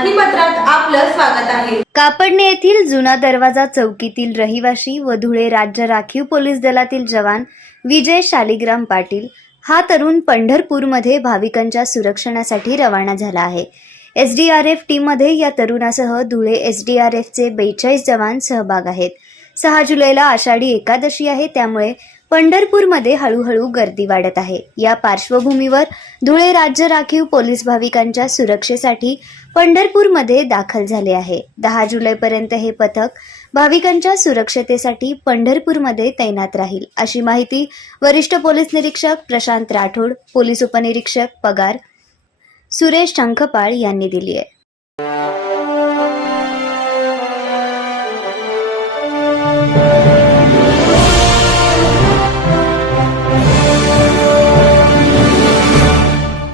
बातमीपत्रात आपलं स्वागत आहे। कापडणे येथील जुना दरवाजा चौकीतील रहिवासी व धुळे राज्य राखीव पोलीस दलातील जवान विजय शालिग्राम पाटील हा तरुण पंढरपूरमध्ये भाविकांच्या सुरक्षणासाठी रवाना झाला आहे। SDRF टीममध्ये या तरुणासह धुळे SDRFचे 42 जवान सहभाग आहेत। 6 जुलैला आषाढी एकादशी आहे, त्यामुळे पंढरपूरमध्ये हळूहळू गर्दी वाढत आहे। या पार्श्वभूमीवर धुळे राज्य राखीव पोलीस भाविकांच्या सुरक्षेसाठी पंढरपूरमध्ये दाखल झाले आहे। 10 जुलैपर्यंत हे पथक भाविकांच्या सुरक्षतेसाठी पंढरपूरमध्ये तैनात राहील, अशी माहिती वरिष्ठ पोलीस निरीक्षक प्रशांत राठोड, पोलीस उपनिरीक्षक पगार सुरेश शंखपाळ यांनी दिली आहे।